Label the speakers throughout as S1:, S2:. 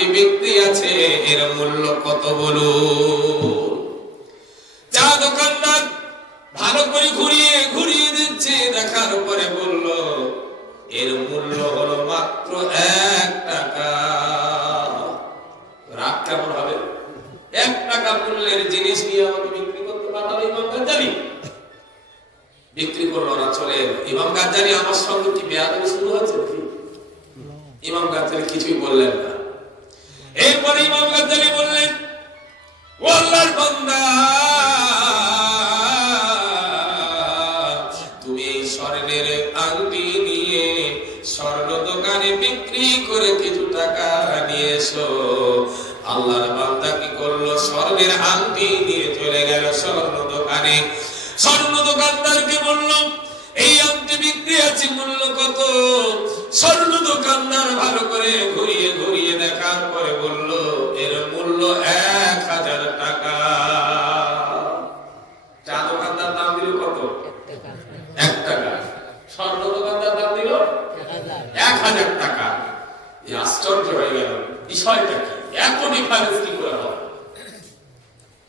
S1: আংটি বিক্রি আছে, এর মূল্য কত বলো চা দোকানদার ভালো করে ঘুরিয়ে ঘুরিয়ে দিচ্ছে, দেখার পরে বলল, এর মূল্য হলো মাত্র এক টাকা। রাগ কেমন হবে? এক টাকা মূল্যের জিনিস নিয়ে আমাকে বিক্রি করতে পাঠালো ইমাম গাজ্জালি। বিক্রি করল না, চলে ইমাম গাজ্জালি আমার সঙ্গে কি বেয়াদবি শুরু হয়েছে ইমাম গাজ্জালি কিছুই বললেন না। এরপরে ইমাম বললেন ও আল্লাহর বান্দা, তুমি স্বর্ণের আংটি নিয়ে স্বর্ণ দোকানে বিক্রি করে কিছু টাকা নিয়ে এসো আল্লাহর বান্দা কি করল? স্বর্ণের আংটি নিয়ে চলে গেল স্বর্ণ দোকানে। স্বর্ণ দোকানদারকে বলল, এই আংটি বিক্রি আছে, মূল্য কত? স্বর্ণ দোকানদার ভালো করে ঘুরিয়ে ঘুরিয়ে দেখার পরে বলল এর মূল্য এক হাজার টাকা চা দোকানদার দাম দিল কত এক টাকা স্বর্ণ দোকানদার দাম দিল এক হাজার টাকা এই আশ্চর্য হয়ে গেল বিষয়টা কি এত ডিফারেন্স কি হয়?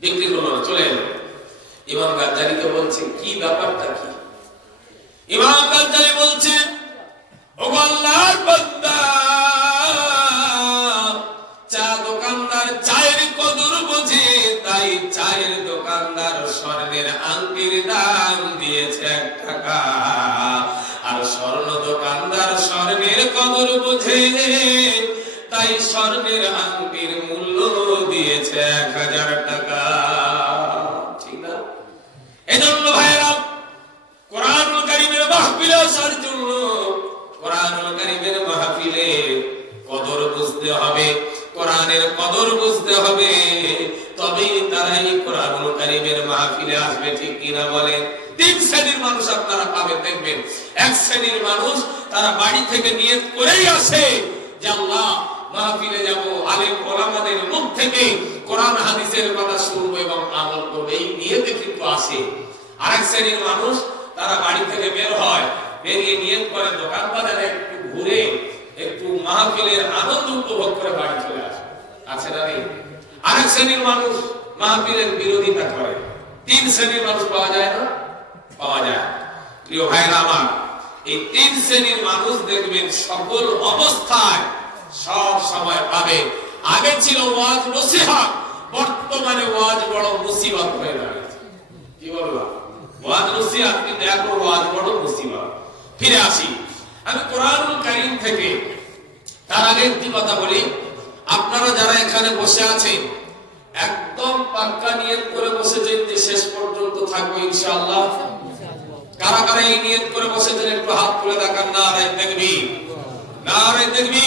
S1: বিক্রি করল চলে এলো। ইমাম গাজ্জালিকে বলছে, কি ব্যাপারটা কি? ইমাম গাজ্জালি বলছে ও আল্লাহর বান্দা কদর বোঝে, তাই চায়ের দোকানদার স্বর্ণের আংটির দাম দিয়েছে এক আর স্বর্ণ দোকানদার স্বর্ণের কদর বোঝে তাই স্বর্ণের আংটির মূল্য দিয়েছে এক হাজার টাকা। ঠিক না? এজন্য ভাইরা কোরআনুল কারীমের কারীমের মাহফিলে আসবে, ঠিক কিনা বলেন তিন শ্রেণির মানুষ আপনারা পাবেন দেখবেন। এক শ্রেণির মানুষ তারা বাড়ি থেকে নিয়ত করেই আসে যে আল্লাহ মাহফিলে যাব, আলেম ওলামাদের মুখ থেকে কোরআন, হাদিসের কথা শুনব এবং আমল করব এই নিয়তে কিন্তু আসে। আরেক শ্রেণির মানুষ, তারা বাড়ি থেকে বের হয়, বেরিয়ে নিয়ত করে দোকান বাজারে, একটু ঘুরে, একটু মাহফিলের আনন্দ উপভোগ করে বাড়ি চলে আসে। আছে না নেই? আরেক শ্রেণির মানুষ মাহফিলের বিরোধিতা করে। তিন শ্রেণির মানুষ পাওয়া যায় না? পাওয়া যায় প্রিয় ভাইরা আমার, এই তিন শ্রেণির মানুষ দেখবেন সকল অবস্থায় সব সময় পাবে আগে ছিল ওয়াজ নসিহত, বর্তমানে ওয়াজ বড় মুসিবত হয়ে দাঁড়িয়েছে কি বললাম ওয়াজ নসিহত, কিন্তু এখন ওয়াজ বড় মুসিবত। ফিরে আসি। আমি কোরআনুল কারীম থেকে তার আগে একটি কথা বলি। আপনারা যারা এখানে বসে আছেন, একদম পাক্কা নিয়ত করে বসেছেন যে শেষ পর্যন্ত থাকব ইনশাআল্লাহ। কারা কারা এই নিয়ত করে বসেছেন একটু হাত তুলে দেখান না রাই দেখবি না রাই দেখবি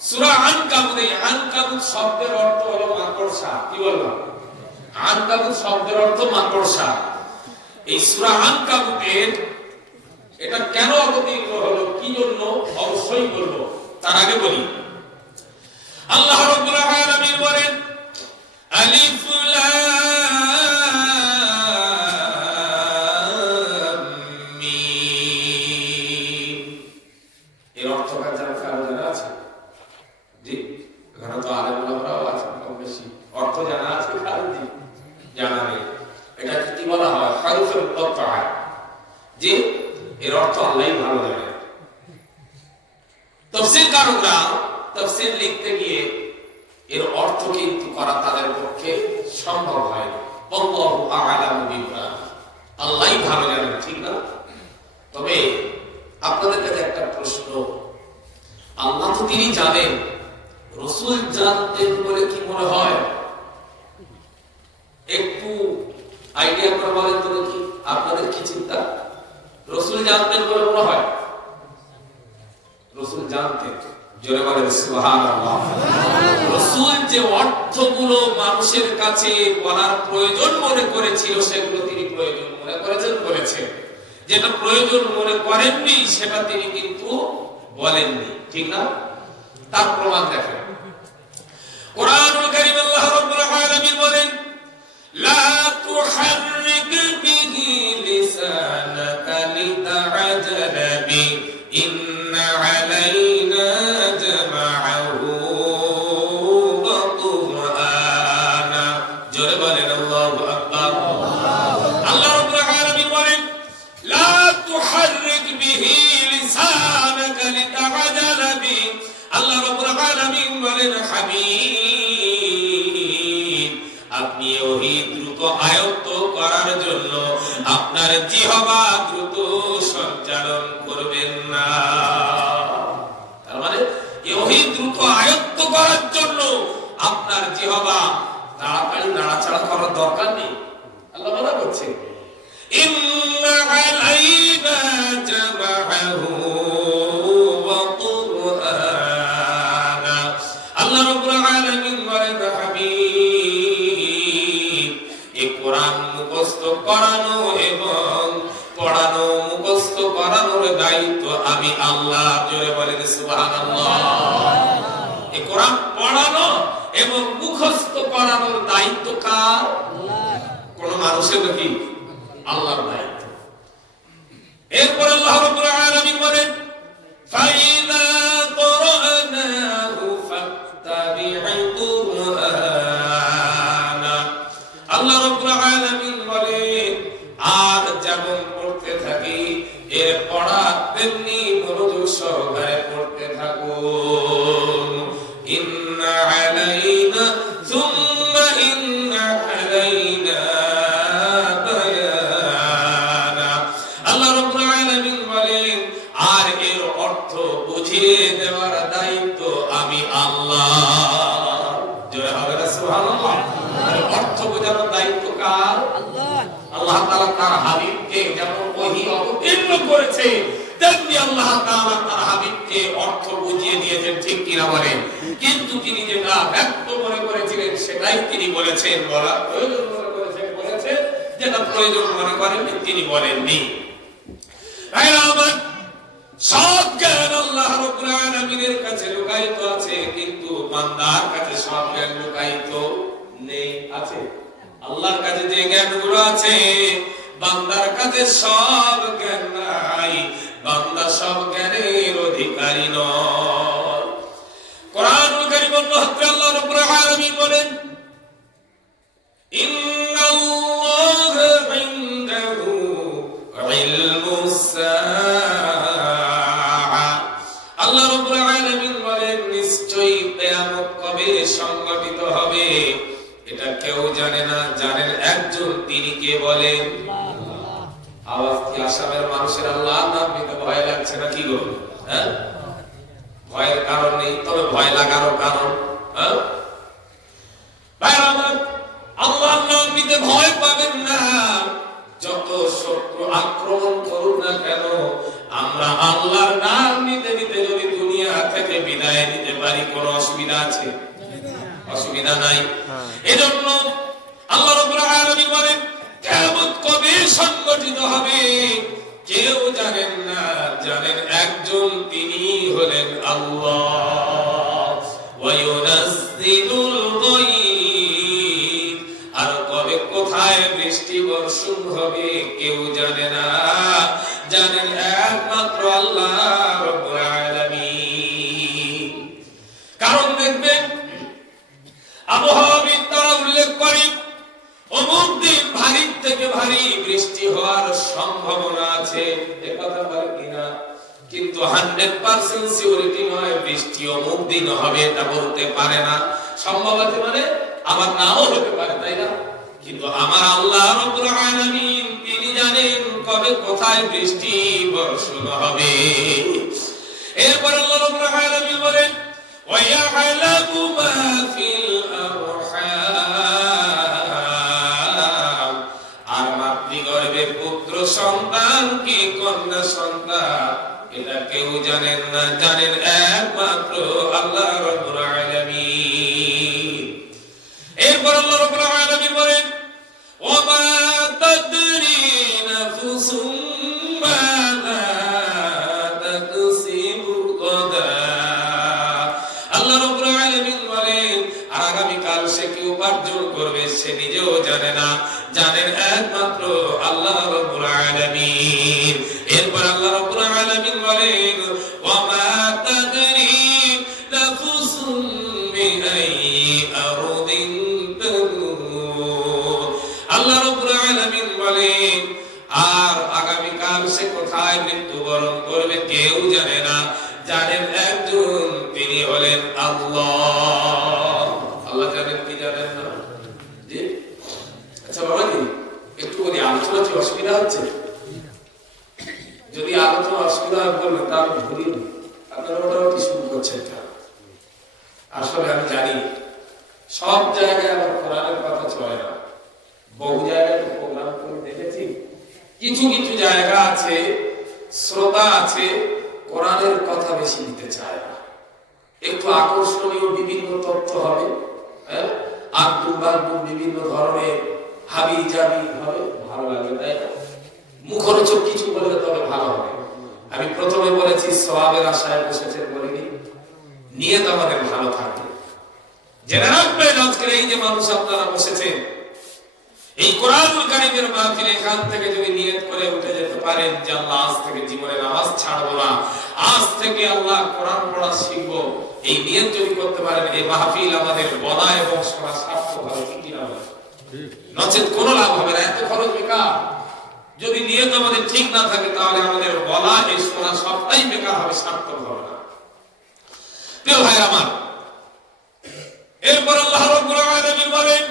S1: সূরা আনকাবুত এই আনকাবুত শব্দের অর্থ হলো মাকড়সা। কি বললাম? আনকাবুত শব্দের অর্থ মাকড়সা। এই সুরা আনকাবুতের এটা কেন অবতীর্ণ হলো, কি জন্য? অবশ্যই বলব। তার আগে বলি। আল্লাহ রাব্বুল আলামিন বলেন আলিফ লাম জি, এর অর্থ আল্লাহই ভালো জানে তফসির কারকরা তফসির লিখতে গিয়ে এর অর্থ কিন্তু করা তাদের পক্ষে সম্ভব হয় আল্লাহু ভালো জানেন, ঠিক না? তবে আপনাদের কাছে একটা প্রশ্ন। আল্লাহ তো তিনি জানেন, রসুল জানতেন বলে কি মনে হয়? একটু আইডিয়া করে বলেন তো দেখি। আপনাদের কি চিন্তা? রসুল জানতেন বলে মনে হয়। রসুল জানতেন। যেটা প্রয়োজন মনে করেননি, সেটা তিনি কিন্তু বলেননি। ঠিক না? তার প্রমাণ দেখেন। বলেন, লা আপনি ওহি দ্রুত আয়ত্ত করার জন্য আপনার জিহবা দ্রুত সঞ্চালন করবেন না। তার মানে ওহি দ্রুত আয়ত্ত করার জন্য আপনার জিহবা তাড়াতাড়ি নাড়াচাড়া করার দরকার নেই। আল্লাহ إن বুঝিয়ে দেওয়ার দায়িত্ব আমি আল্লাহ। অর্থ বোঝানোর দায়িত্ব কার? আল্লাহ। তাআলা তার হাবিবকে যেমন ওহী অবতীর্ণ করেছে তেমনি আল্লাহ তাআলা তার হাবিবকে অর্থ বুঝিয়ে দিয়েছেন ঠিক কিনা বলেন কিন্তু তিনি যেটা ব্যক্ত মনে করেছিলেন সেটাই তিনি বলেছেন বলা প্রয়োজন মনে করেছেন বলেছেন। যেটা প্রয়োজন মনে করেননি তিনি বলেননি। আমার সব জ্ঞান আল্লাহ রাব্বুল আলামিনের কাছে লুকায়িত আছে, কিন্তু বান্দার কাছে সব জ্ঞান লুকায়িত নেই, আছে। আল্লাহর কাছে যে জ্ঞানগুলো আছে, বান্দার কাছে সব জ্ঞান নাই, বান্দা সব জ্ঞানের অধিকারী নয়। কোরআনুল কারীম আল্লাহ রাব্বুল আলামিন বলেন তিনি কে বলেন? আওয়াজ কি আসামের মানুষের আল্লাহ? নাম নিতে ভয় লাগছে না কি গো? হ্যাঁ? ভয়ের কারণ নেই তবে ভয় লাগারও কারণ হ্যাঁ? ভাইরা নাম নিতে ভয় পাবেন না। যত শত্রু আক্রমণ করুন না কেন আমরা আল্লাহর নাম নিতে নিতে যদি দুনিয়া থেকে বিদায় নিতে পারি কোনো অসুবিধা আছে? অসুবিধা নাই। এজন্য হবে। কেউ জানেন না, জানেন একজন তিনি হলেন আল্লাহ। ওয়ায়ুনাজ্জিলুল গায়ব। আর কবে কোথায় বৃষ্টি বর্ষণ হবে আসে এ কথা বলে কিনা? কিন্তু হান্ড্রেড পার্সেন্ট সিওরিটি নয়, বৃষ্টি অমুক দিন হবে এটা বলতে পারে না। সম্ভবত মানে আমার নাও হতে পারে, তাই না? কিন্তু আমার আল্লাহ তিনি জানেন কবে কোথায় বৃষ্টি বর্ষণ হবে। এরপর আল্লাহ রব্বুল আলামিন ওয়া ইয়ালামু মা ফিল জানেন না জানেন একমাত্র আল্লাহ রাব্বুল বলেন ওমা তাদরি নাফসুম বিআই আরদিন তামুত আল্লাহ রাব্বুল আলামিন বলেন, আর আগামীকাল সে কোথায় মৃত্যুবরণ করবে কেউ জানে না, জানেন একজন, তিনি হলেন আল্লাহ। আল্লাহ জানেন কি জানেন না? জি? আচ্ছা বাবা একটু বলি আলোচনা কি অসুবিধা হচ্ছে? যদি আলোচনা অসুবিধা হয়, বলবেন, তা আমি ধরি। আপনারা মোটামুটি শুরু করছেন কেন? আসলে আমি জানি, সব জায়গায় আমার কোরআনের কথা চলে না। বহু জায়গায় প্রোগ্রাম করে দেখেছি। কিছু কিছু জায়গা আছে, শ্রোতা আছে, কোরআনের কথা বেশি নিতে চায় না। একটু আকর্ষণীয় বিভিন্ন তথ্য হবে হ্যাঁ? আব্দুল বিভিন্ন ধরনের হাবি জাবি হবে, ভালো লাগে, তাই না? মুখরোচক কিছু বললে তবে ভালো হবে। আমি প্রথমে বলেছি সবাবের আশায় বসেছেন বলিনি। নিয়ে তো আমাদের ভালো থাকবে। জেনে রাখবেন, আজকের এই যে মানুষ আপনারা বসেছেন, এই কোরআনুল কারীমের মাহফিল এখান থেকে যদি নিয়ত করে উঠে যেতে পারেন যে আল্লাহ আজ থেকে জীবনে নামাজ ছাড়বো না, আজ থেকে আল্লাহ কোরআন পড়া শিখব, এই নিয়ত যদি করতে পারেন, এই মাহফিল আমাদের বলা এবং সার্থক হবে, কি নচেত কোনো লাভ হবে না, এত খরচ বেকার। যদি নিয়ত আমাদের ঠিক না থাকে, তাহলে আমাদের বলা এই শোনা সবটাই বেকার হবে, সার্থক হবে না। প্রিয় ভাই আমার, এরপর আল্লাহ রাব্বুল আলামিন বলেন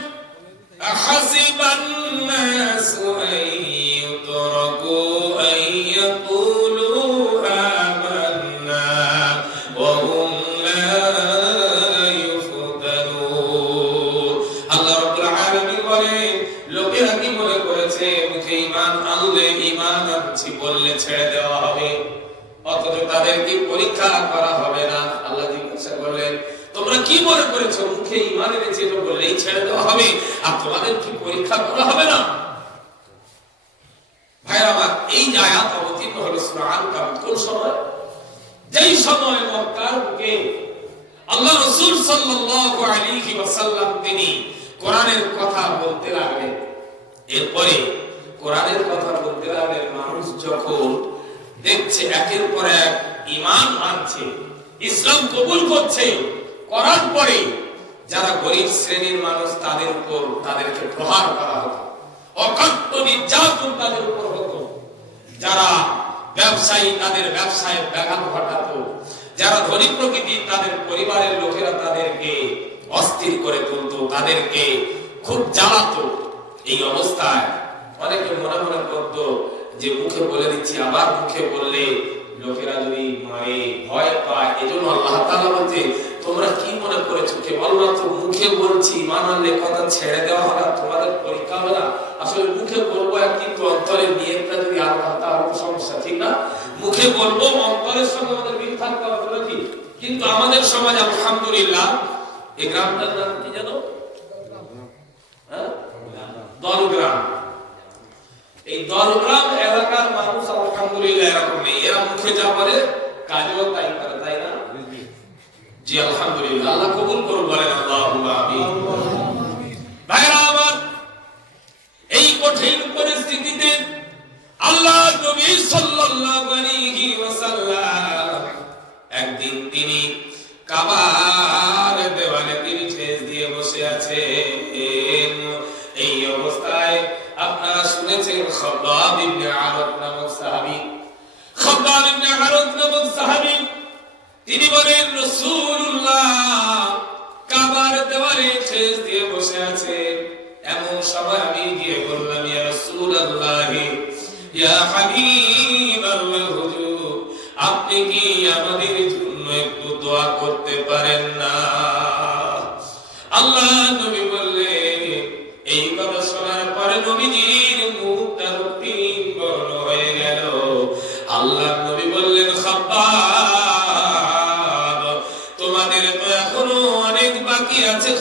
S1: হাসিবান নাসু মনে মুখে ঈমান আনলে ঈমান আনছি বললে ছেড়ে দেওয়া হবে। অথচ তাদের কি পরীক্ষা করা হবে না। আল্লাহ জিজ্ঞাসা করলেন, তোমরা কি মনে করেছ? মুখে ঈমান এনেছে এটা বললেই ছেড়ে দেওয়া হবে। আর তোমাদের কি পরীক্ষা করা হবে না? ভাইরা এই আয়াত অবতীর্ণ হলো সূরা আনকাবুত কোন সময়? যেই সময় মক্কার বুকে আল্লাহ রাসূল সাল্লাল্লাহু আলাইহি ওয়াসাল্লাম তিনি কোরআনের কথা বলতে লাগলেন। এরপরে কোরআনের কথা বলতে লাগলেন মানুষ যখন দেখছে একের পর এক ইমান আনছে, ইসলাম কবুল করছে, করার পরে যারা গরিব শ্রেণির মানুষ, তাদের উপর তাদেরকে প্রহার করা হতো। অকথ্য নির্যাতন তাদের উপর হতো। যারা ব্যবসায়ী, তাদের ব্যবসায় ব্যাঘাত ঘটাতো। যারা ধনী প্রকৃতি তাদের পরিবারের লোকেরা তাদেরকে অস্থির করে তুলতো, তাদেরকে খুব জ্বালাতো। এই অবস্থায় অনেকে মনে মনে করতো যে মুখে বলে দিচ্ছি, আবার মুখে বললে লোকেরা যদি মারে, ভয় পায়, এজন্য আল্লাহ তাআলা বলতে তোমরা কি মনে করেছ? কেবলমাত্র মুখে বলছি মানালে কথা ছেড়ে দেওয়া হবে, তোমাদের পরীক্ষা হবে না। আসলে মুখে বলব এক কিন্তু অন্তরের নিয়তটা যদি আল্লাহ তাহলে সমস্যা, ঠিক না? মুখে বলব, অন্তরের সঙ্গে আমাদের মিল থাকতে হবে কিন্তু আমাদের সমাজ আলহামদুলিল্লাহ, এই গ্রামটার নাম কি জানো? দলগ্রাম। এই দলগ্রাম এলাকার মানুষ আলহামদুলিল্লাহ এরকম নেই। এরা মুখে যা বলে, কাজেও তাই করে, তাই না? জি, আলহামদুলিল্লাহ। আল্লাহ কবুল করুন বলেন আমার, এই কঠিন পরিস্থিতিতে আল্লাহ নবী সাল্লাল্লাহু আলাইহি ওয়াসাল্লাম একদিন তিনি কাবার দেওয়ালে তিনি শুনেছেন ইবনে আরদ নামক সাহাবী খব্বাব ইবনে আরদ নামক সাহাবী, তিনি বলেন, রাসূলুল্লাহ কাবার দেওয়ালে ঠেস দিয়ে বসে আছেন এমন সময় আমি গিয়ে বললাম, ইয়া রাসূলুল্লাহ, ইয়া হাবিবাল্লাহ আপনি কি আমাদের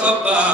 S1: কাছে